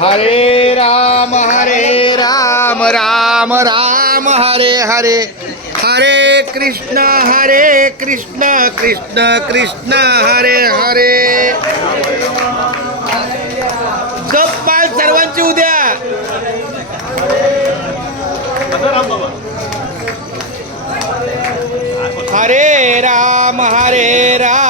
हरे राम हरे राम राम राम हरे हरे। हरे कृष्ण हरे कृष्ण कृष्ण कृष्ण हरे हरे। गप सर्वांची उद्या। हरे राम हरे राम।